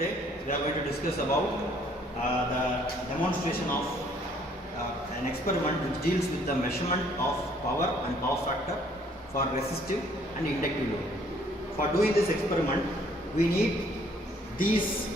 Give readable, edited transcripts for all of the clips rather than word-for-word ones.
Today we are going to discuss about the demonstration of an experiment which deals with the measurement of power and power factor for resistive and inductive load. For doing this experiment, we need these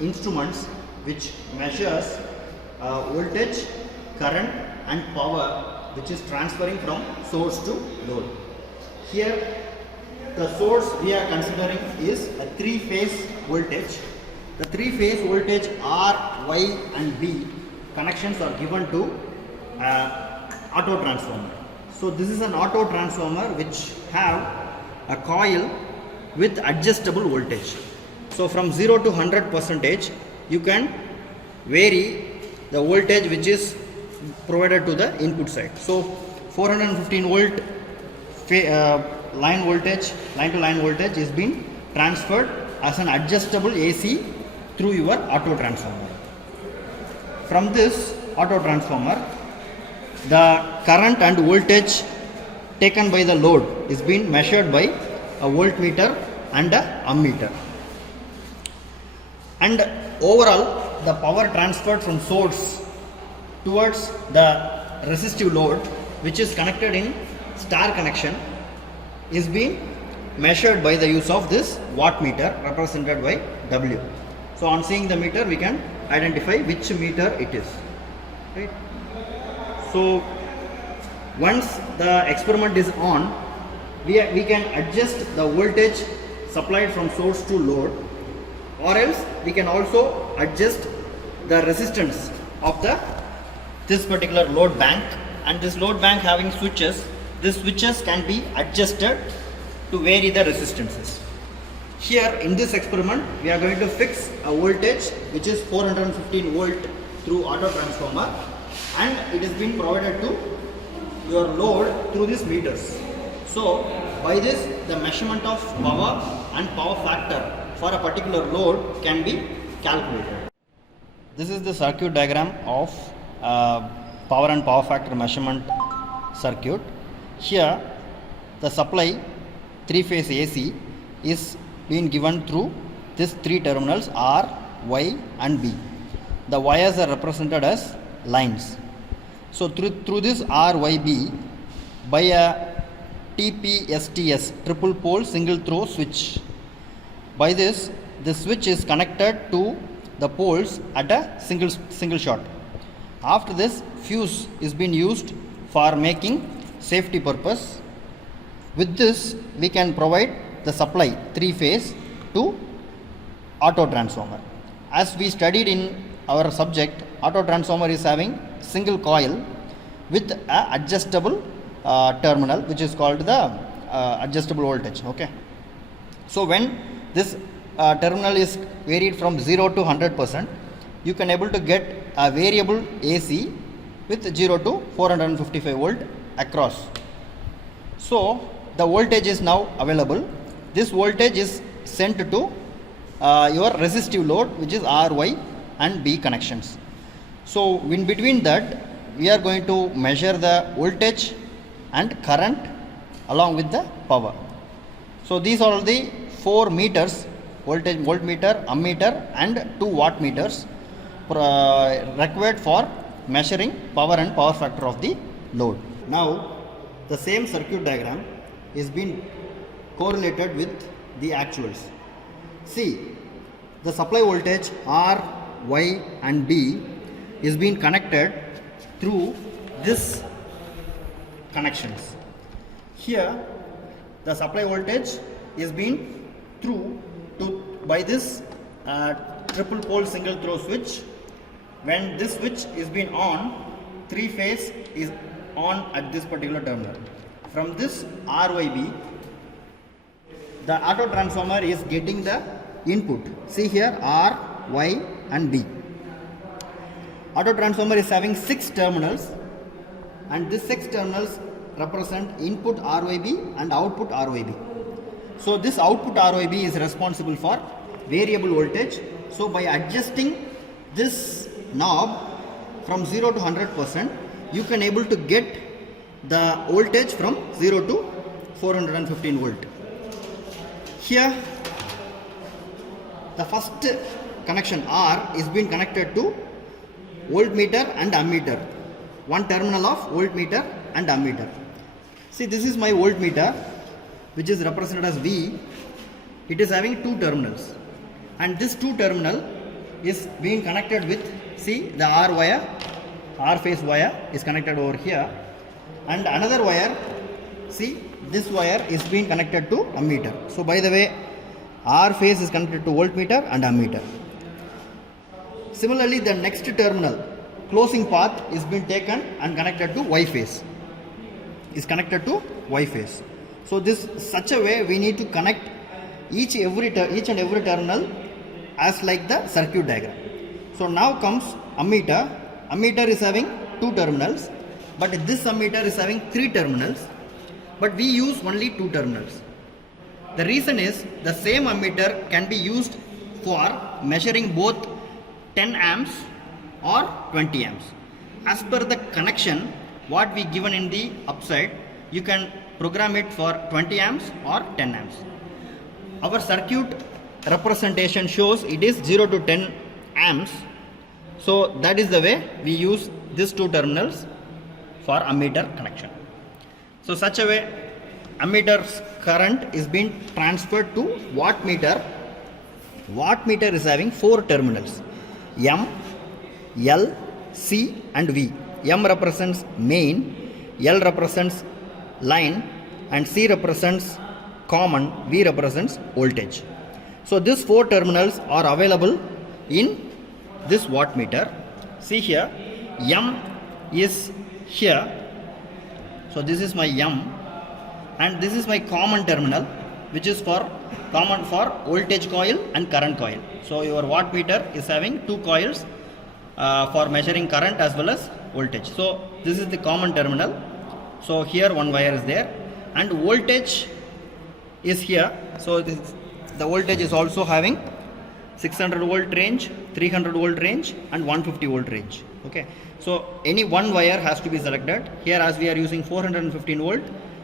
instruments which measures voltage, current and power which is transferring from source to load. Here the source we are considering is a three-phase voltage. The three-phase voltage R, Y and B connections are given to auto transformer. So this is an auto transformer which have a coil with adjustable voltage. So from 0 to 100% you can vary the voltage which is provided to the input side. So 415 volt line to line voltage is being transferred as an adjustable AC through your auto transformer. From this auto transformer, the current and voltage taken by the load is being measured by a voltmeter and a ammeter. And overall, the power transferred from source towards the resistive load, which is connected in star connection, is being measured by the use of this wattmeter represented by W. So on seeing the meter, we can identify which meter it is. Right? So once the experiment is on, we can adjust the voltage supplied from source to load, or else we can also adjust the resistance of this particular load bank. And this load bank having switches, these switches can be adjusted to vary the resistances. Here in this experiment, we are going to fix a voltage which is 415 volt through auto transformer, and it is being provided to your load through these meters. So by this, the measurement of power and power factor for a particular load can be calculated. This is the circuit diagram of power and power factor measurement circuit. Here the supply three-phase AC is being given through these three terminals R, Y and B. The wires are represented as lines. So through this R, Y, B, by a TPSTS, triple pole single throw switch. By this, the switch is connected to the poles at a single shot. After this, fuse is being used for making safety purpose. With this, we can provide the supply three-phase to auto transformer. As we studied in our subject, auto transformer is having single coil with a adjustable terminal, which is called the adjustable voltage. Okay. So when this terminal is varied from 0 to 100%, you can able to get a variable AC with 0 to 455 volt across. So the voltage is now available. This voltage is sent to your resistive load, which is R, Y and B connections. So in between that, we are going to measure the voltage and current along with the power. So these are the 4 meters, voltmeter, ammeter and 2 wattmeters required for measuring power and power factor of the load. Now the same circuit diagram is being correlated with the actuals. See, the supply voltage R, Y and B is being connected through this connections. Here the supply voltage is being through by this triple pole single throw switch. When this switch is being on, three-phase is on at this particular terminal. From this RYB, the auto transformer is getting the input. See here R, Y and B. Auto transformer is having 6 terminals, and these 6 terminals represent input RYB and output RYB. So this output RYB is responsible for variable voltage. So by adjusting this knob from 0 to 100%, you can able to get the voltage from 0 to 415 volt. Here the first connection R is being connected to voltmeter and ammeter. One terminal of voltmeter and ammeter. See, this is my voltmeter, which is represented as V. It is having two terminals, and this two terminal is being connected with, see, the R wire, R phase wire is connected over here, and another wire, see, this wire is being connected to ammeter. So by the way, R phase is connected to voltmeter and ammeter. Similarly, the next terminal closing path is being taken and connected to Y phase, is connected to Y phase. So this such a way we need to connect each and every terminal as like the circuit diagram. So now comes ammeter. Ammeter is having two terminals, but this ammeter is having three terminals, but we use only two terminals. The reason is the same ammeter can be used for measuring both 10 amps or 20 amps. As per the connection what we given in the upside, you can program it for 20 amps or 10 amps. Our circuit representation shows it is 0 to 10 amps. So that is the way we use these two terminals for ammeter connection. So such a way ammeter's current is being transferred to wattmeter. Wattmeter is having four terminals, M, L, C and V. M represents main, L represents line and C represents common, V represents voltage. So these four terminals are available in this wattmeter. See here, M is here. So this is my M and this is my common terminal, which is common for voltage coil and current coil. So your wattmeter is having two coils for measuring current as well as voltage. So this is the common terminal. So here one wire is there and voltage is here. So the voltage is also having 600 volt range, 300 volt range and 150 volt range. Okay, so any one wire has to be selected. Here as we are using 415 volt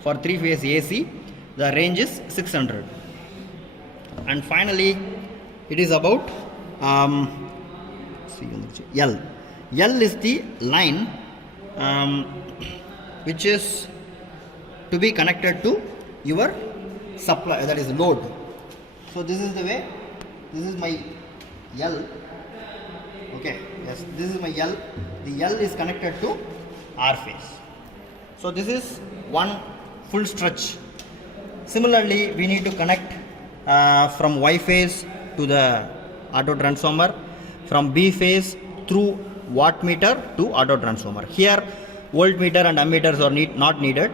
for 3-phase AC, the range is 600. And finally it is about L. L is the line which is to be connected to your supply, that is load. So this is the way, this is my L. Okay, yes, this is my L. The L is connected to R phase. So this is one full stretch. Similarly, we need to connect from Y phase to the auto transformer, from B phase through wattmeter to auto transformer. Here voltmeter and ammeters are not needed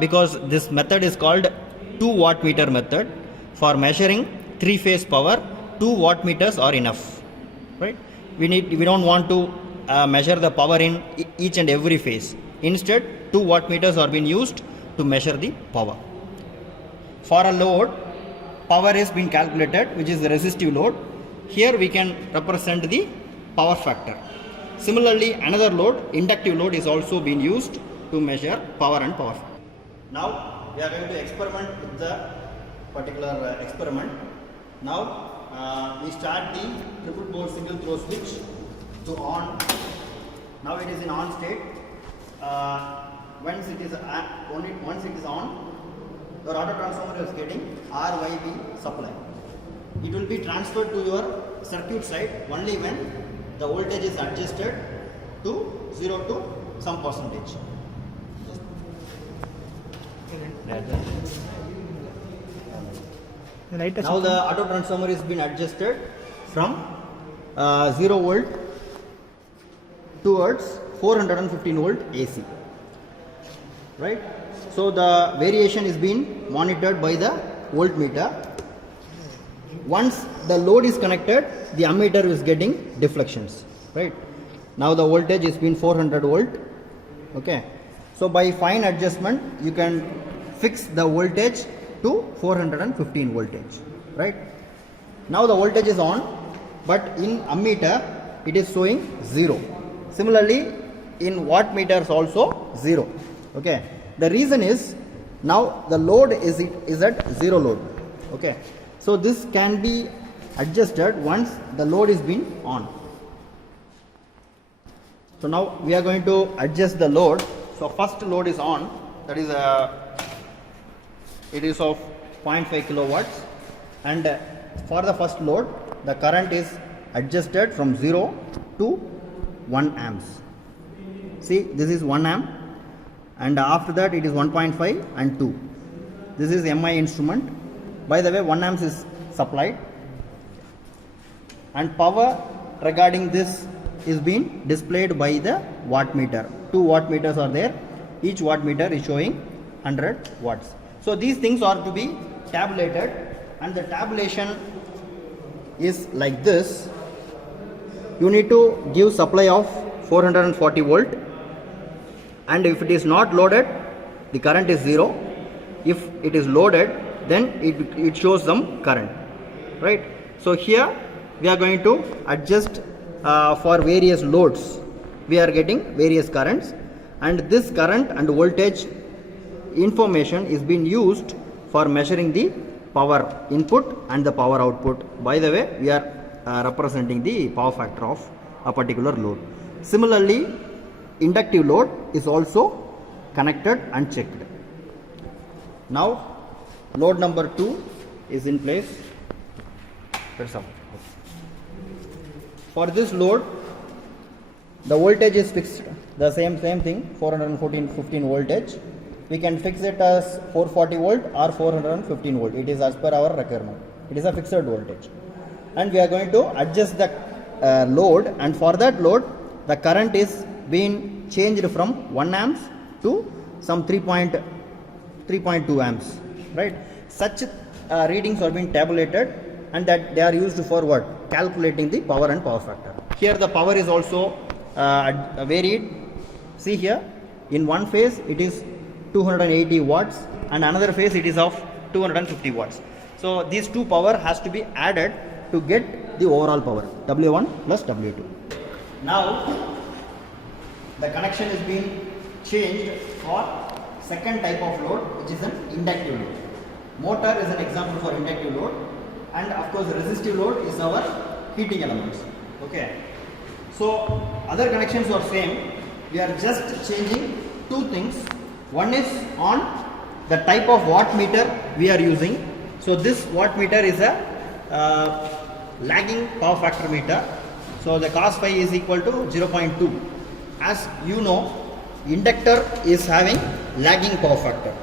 because this method is called 2 wattmeter method. For measuring 3-phase power, 2 wattmeters are enough, right? We don't want to measure the power in each and every phase. Instead, 2 wattmeters are being used to measure the power. For a load, power is being calculated, which is the resistive load. Here we can represent the power factor. Similarly, another load, inductive load, is also being used to measure power and power factor. Now we are going to experiment with the particular experiment. Now we start the triple pole single throw switch to on. Now it is in on state. Once it is on, your auto transformer is getting RYB supply. It will be transferred to your circuit side only when the voltage is adjusted to 0 to some percentage. Now the auto transformer is been adjusted from 0 volt towards 415 volt AC, right? So the variation is being monitored by the voltmeter. Once the load is connected, the ammeter is getting deflections, right? Now the voltage is been 400 volt. Okay, so by fine adjustment you can fix the voltage to 415 voltage, right? Now the voltage is on, but in ammeter it is showing 0. Similarly, in wattmeters also 0. Okay, the reason is now the load is at 0 load. Okay, so this can be adjusted once the load is been on. So now we are going to adjust the load. So first load is on, that is it is of 0.5 kilowatts, and for the first load the current is adjusted from 0 to 1 amps. See, this is 1 amp, and after that it is 1.5 and 2. This is MI instrument. By the way, 1 amps is supplied, and power regarding this is being displayed by the watt meter. 2 watt meters are there. Each watt meter is showing 100 watts. So these things are to be tabulated, and the tabulation is like this. You need to give supply of 440 volt, and if it is not loaded, the current is 0. If it is loaded, then it shows some current, right? So here we are going to adjust for various loads. We are getting various currents, and this current and voltage information is being used for measuring the power input and the power output. By the way, we are representing the power factor of a particular load. Similarly, inductive load is also connected and checked. Now load number 2 is in place. For this load, the voltage is fixed, the same thing, 415 voltage. We can fix it as 440 volt or 415 volt. It is as per our requirement. It is a fixed voltage, and we are going to adjust the load, and for that load the current is being changed from 1 amps to some 3.2 amps, right? Such readings are being tabulated, and that they are used for what? Calculating the power and power factor. Here the power is also varied. See here, in one phase it is 280 watts, and another phase it is of 250 watts. So these two power has to be added to get the overall power, W1 plus W2. Now the connection is being changed for second type of load, which is an inductive load. Motor is an example for inductive load, and of course resistive load is our heating elements. Okay, so other connections are same. We are just changing two things. One is on the type of watt meter we are using. So this watt meter is a lagging power factor meter. So the cos phi is equal to 0.2. As you know, inductor is having lagging power factor.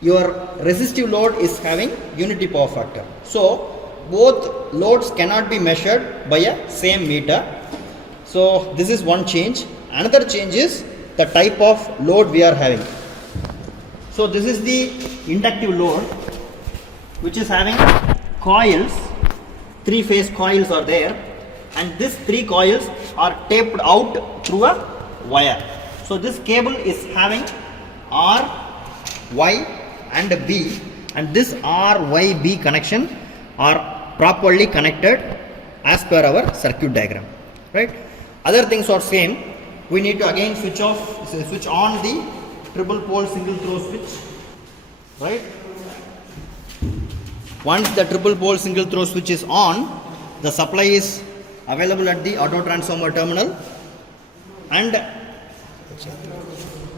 Your resistive load is having unity power factor. So both loads cannot be measured by a same meter. So this is one change. Another change is the type of load we are having. So this is the inductive load, which is having coils. 3 phase coils are there, and these 3 coils are taped out through a wire. So this cable is having R, Y and B, and this R, Y, B connection are properly connected as per our circuit diagram, right? Other things are same. We need to again switch on the triple pole single throw switch, right? Once the triple pole single throw switch is on, the supply is available at the auto transformer terminal, and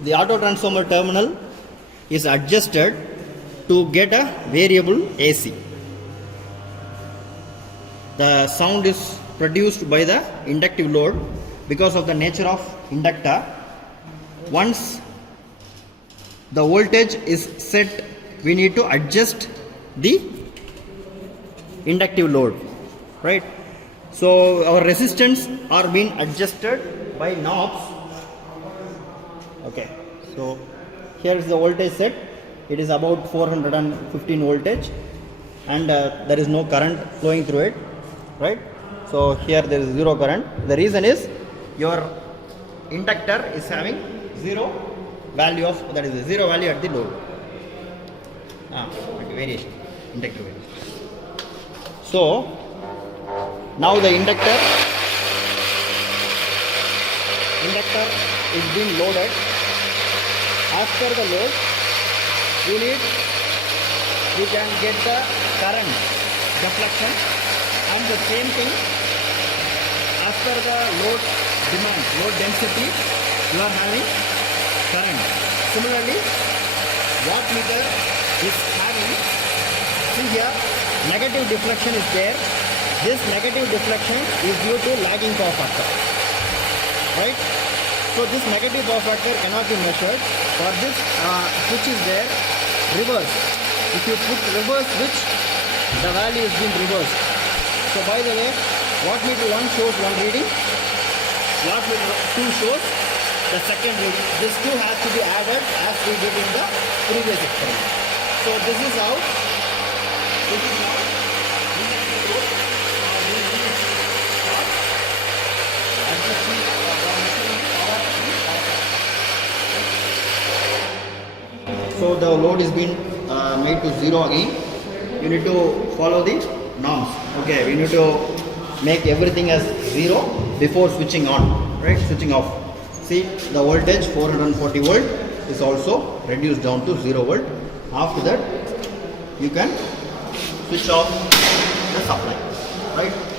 the auto transformer terminal is adjusted to get a variable AC. The sound is produced by the inductive load because of the nature of inductor. Once the voltage is set, we need to adjust the inductive load, right? So our resistance are being adjusted by knobs. Okay, so here is the voltage set. It is about 415 voltage, and there is no current flowing through it, right? So here there is zero current. The reason is your inductor is having zero value of, that is zero value at the load. Variation, inductor variation. So now the inductor is being loaded. As per the load, we can get the current deflection the same thing. As per the load demand, load density, you are having current. Similarly, wattmeter is having, see here, negative deflection is there. This negative deflection is due to lagging power factor, right? So this negative power factor cannot be measured. For this switch is there, reverse. If you put reverse switch, the value is being reversed. So by the way, wattmeter 1 shows one reading, wattmeter 2 shows the second reading. This 2 has to be added as we did in the previous experiment. So this is how so the load is being made to 0 again. You need to follow the norms. Okay, we need to make everything as 0 before switching on, right? Switching off. See, the voltage 440 volt is also reduced down to 0 volt. After that, you can switch off the supply, right?